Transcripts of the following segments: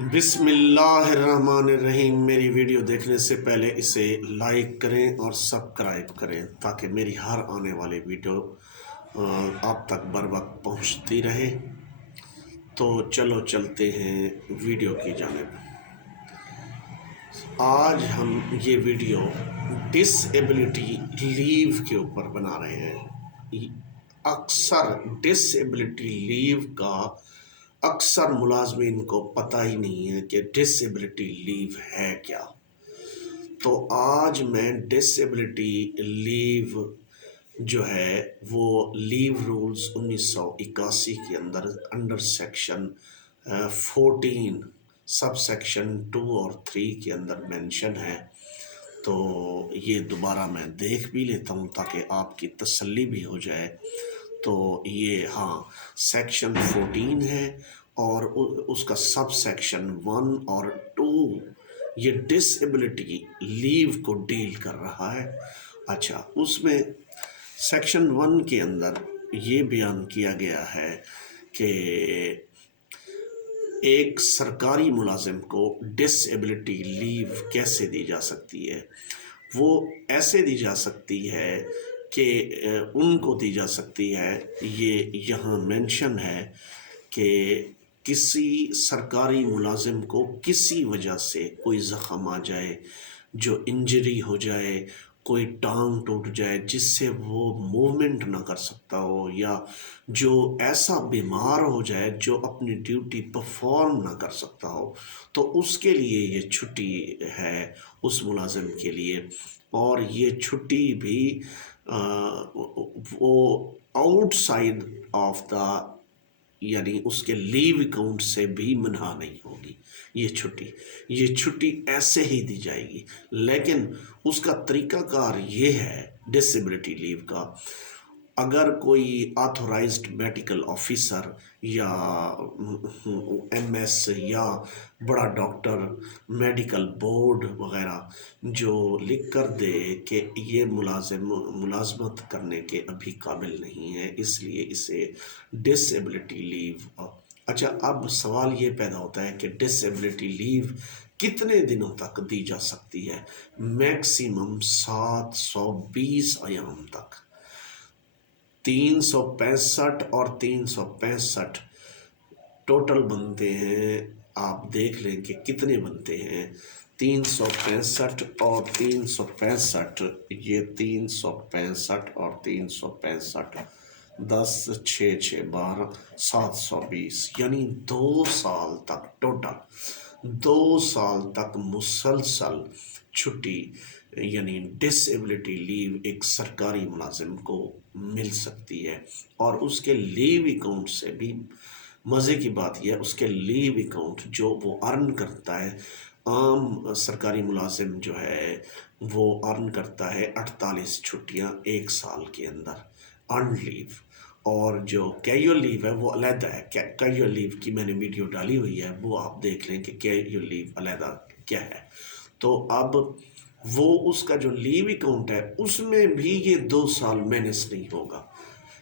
بسم اللہ الرحمن الرحیم۔ میری ویڈیو دیکھنے سے پہلے اسے لائک کریں اور سبسکرائب کریں تاکہ میری ہر آنے والی ویڈیو آپ تک بر وقت پہنچتی رہے۔ تو چلو چلتے ہیں ویڈیو کی جانب۔ آج ہم یہ ویڈیو ڈس ایبلٹی لیو کے اوپر بنا رہے ہیں۔ اکثر ڈس ایبلٹی لیو کا اکثر ملازمین کو پتہ ہی نہیں ہے کہ ڈس ایبلٹی لیو ہے کیا۔ تو آج میں ڈس ایبلٹی لیو جو ہے وہ لیو رولز 1981 کے انڈر سیکشن 14 سب سیکشن 2 اور 3 کے اندر مینشن ہے۔ تو یہ دوبارہ میں دیکھ بھی لیتا ہوں تاکہ آپ کی تسلی بھی ہو جائے۔ تو یہ سیکشن 14 ہے اور اس کا سب سیکشن 1 اور 2 یہ ڈس ایبلٹی لیو کو ڈیل کر رہا ہے۔ اچھا، اس میں سیکشن 1 کے اندر یہ بیان کیا گیا ہے کہ ایک سرکاری ملازم کو ڈس ایبلٹی لیو کیسے دی جا سکتی ہے۔ وہ ایسے دی جا سکتی ہے کہ ان کو دی جا سکتی ہے، یہ یہاں مینشن ہے کہ کسی سرکاری ملازم کو کسی وجہ سے کوئی زخم آ جائے، جو انجری ہو جائے، کوئی ٹانگ ٹوٹ جائے جس سے وہ موومنٹ نہ کر سکتا ہو، یا جو ایسا بیمار ہو جائے جو اپنی ڈیوٹی پرفارم نہ کر سکتا ہو، تو اس کے لیے یہ چھٹی ہے اس ملازم کے لیے۔ اور یہ چھٹی بھی وہ آؤٹ سائڈ آف دا یعنی اس کے لیو اکاؤنٹ سے بھی منہا نہیں ہوگی۔ یہ چھٹی ایسے ہی دی جائے گی، لیکن اس کا طریقہ کار یہ ہے ڈس ایبلٹی لیو کا۔ اگر کوئی آتھورائزڈ میڈیکل آفیسر یا ایم ایس یا بڑا ڈاکٹر، میڈیکل بورڈ وغیرہ جو لکھ کر دے کہ یہ ملازمت کرنے کے ابھی قابل نہیں ہے، اس لیے اسے ڈس ایبلٹی لیو۔ اچھا، اب سوال یہ پیدا ہوتا ہے کہ ڈس ایبلٹی لیو کتنے دنوں تک دی جا سکتی ہے؟ میکسیمم 720 ایام تک۔ 365 اور 365 ٹوٹل بنتے ہیں، آپ دیکھ لیں کہ کتنے بنتے ہیں۔ 365 اور 365، یہ 365 اور 365 10 6 6 12 720، یعنی 2 سال تک ٹوٹل 2 سال تک مسلسل چھٹی یعنی ڈس ایبلٹی لیو ایک سرکاری ملازم کو مل سکتی ہے۔ اور اس کے لیو اکاؤنٹ سے بھی مزے کی بات یہ ہے، اس کے لیو اکاؤنٹ جو وہ ارن کرتا ہے، عام سرکاری ملازم جو ہے وہ ارن کرتا ہے 48 چھٹیاں ایک سال کے اندر ارن لیو۔ اور جو کیجول لیو ہے وہ علیحدہ ہے۔ کیجول لیو کی میں نے ویڈیو ڈالی ہوئی ہے، وہ آپ دیکھ لیں کہ کیجول لیو علیحدہ کیا ہے۔ تو اب وہ اس کا جو لیو اکاؤنٹ ہے اس میں بھی یہ 2 سال مینس نہیں ہوگا۔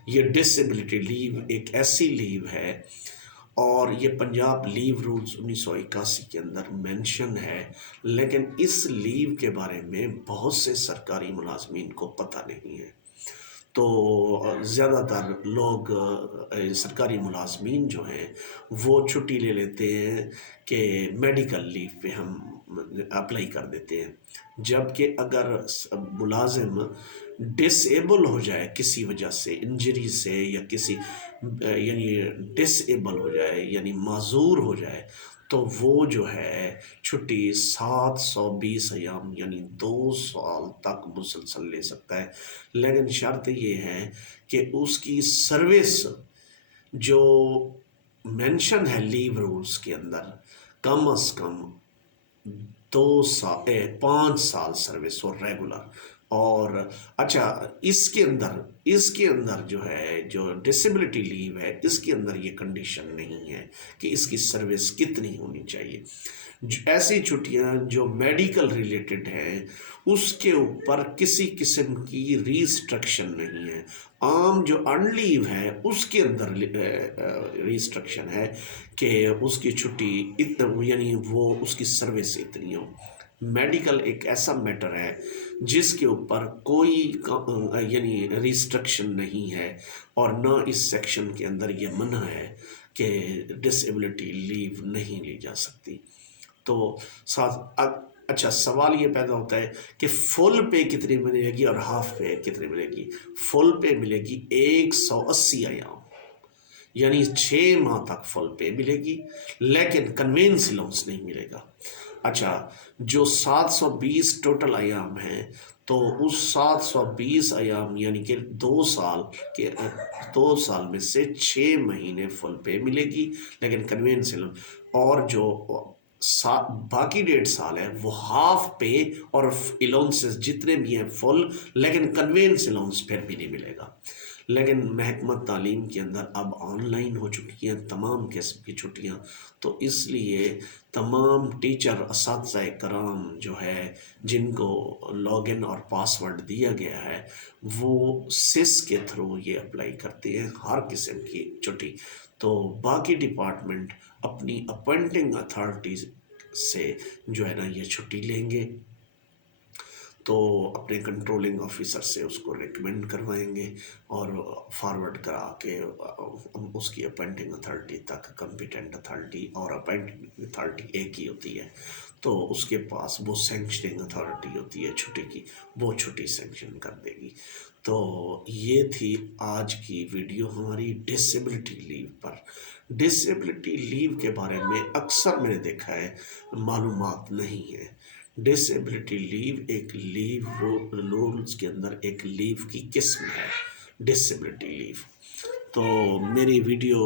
یہ ڈس ایبلٹی لیو ایک ایسی لیو ہے، اور یہ پنجاب لیو رولز 1981 کے اندر مینشن ہے، لیکن اس لیو کے بارے میں بہت سے سرکاری ملازمین کو پتہ نہیں ہے۔ تو زیادہ تر لوگ سرکاری ملازمین جو ہیں وہ چھٹی لے لیتے ہیں کہ میڈیکل لیو پہ ہم اپلائی کر دیتے ہیں، جبکہ اگر ملازم ڈس ایبل ہو جائے کسی وجہ سے، انجری سے یا کسی یعنی ڈس ایبل ہو جائے یعنی معذور ہو جائے، تو وہ جو ہے چھٹی 720 ایام یعنی 2 سال تک مسلسل لے سکتا ہے۔ لیکن شرط یہ ہے کہ اس کی سروس جو مینشن ہے لیو رولز کے اندر کم از کم 5 سال سروس ہو ریگولر، اور اچھا اس کے اندر جو ہے جو ڈسیبلٹی لیو ہے اس کے اندر یہ کنڈیشن نہیں ہے کہ اس کی سروس کتنی ہونی چاہیے. ایسی چھٹیاں جو میڈیکل ریلیٹڈ ہیں اس کے اوپر کسی قسم کی ریسٹرکشن نہیں ہے. عام جو ان لیو ہے اس کے اندر ریسٹرکشن ہے کہ اس کی چھٹی یعنی وہ اس کی سروس اتنی ہو. میڈیکل ایک ایسا میٹر ہے جس کے اوپر کوئی یعنی ریسٹرکشن نہیں ہے اور نہ اس سیکشن کے اندر یہ منع ہے کہ ڈسیبلٹی لیو نہیں لی جا سکتی. تو ساتھ اچھا سوال یہ پیدا ہوتا ہے کہ فل پے کتنی ملے گی اور ہاف پے کتنی ملے گی. فل پے ملے گی 180 ایام یعنی 6 ماہ تک فل پے ملے گی لیکن کنوینس الاؤنس نہیں ملے گا. اچھا جو 720 ٹوٹل ایام ہیں تو اس 720 ایام یعنی کہ 2 سال میں سے 6 مہینے فل پے ملے گی لیکن کنوینس الاؤنس، اور جو باقی 1.5 سال ہے وہ ہاف پے اور الاؤنسز جتنے بھی ہیں فل لیکن کنوینس الاؤنس پھر بھی نہیں ملے گا. لیکن محکمہ تعلیم کے اندر اب آن لائن ہو چکی ہیں تمام قسم کی چھٹیاں، تو اس لیے تمام ٹیچر اساتذہ کرام جو ہے جن کو لاگ ان اور پاس ورڈ دیا گیا ہے وہ سس کے تھرو یہ اپلائی کرتے ہیں ہر قسم کی چھٹی. تو باقی ڈپارٹمنٹ اپنی اپوائنٹنگ اتھارٹیز سے جو ہے نا یہ چھٹی لیں گے تو اپنے کنٹرولنگ آفیسر سے اس کو ریکمینڈ کروائیں گے اور فارورڈ کرا کے اس کی اپوائنٹنگ اتھارٹی تک، کمپیٹنٹ اتھارٹی اور اپوائنٹنگ اتھارٹی ایک ہی ہوتی ہے تو اس کے پاس وہ سینکشننگ اتھارٹی ہوتی ہے چھٹی کی، وہ چھٹی سینکشن کر دے گی. تو یہ تھی آج کی ویڈیو ہماری ڈسیبلٹی لیو پر. ڈسیبلٹی لیو کے بارے میں اکثر میں نے دیکھا ہے معلومات نہیں ہے. ڈسیبلٹی لیو ایک لیو رولز کے اندر ایک لیو کی قسم ہے ڈسیبلٹی لیو. تو میری ویڈیو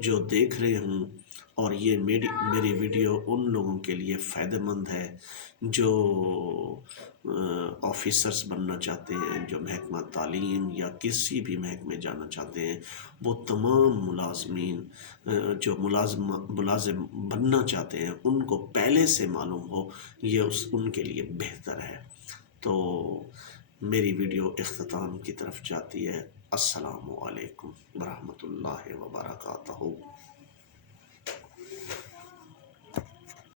جو دیکھ رہے ہوں اور یہ میری ویڈیو ان لوگوں کے لیے فائدہ مند ہے جو آفیسرز بننا چاہتے ہیں، جو محکمہ تعلیم یا کسی بھی محکمے جانا چاہتے ہیں، وہ تمام ملازمین جو ملازم بننا چاہتے ہیں ان کو پہلے سے معلوم ہو، یہ ان کے لیے بہتر ہے. تو میری ویڈیو اختتام کی طرف جاتی ہے. السلام علیکم ورحمۃ اللہ وبرکاتہ.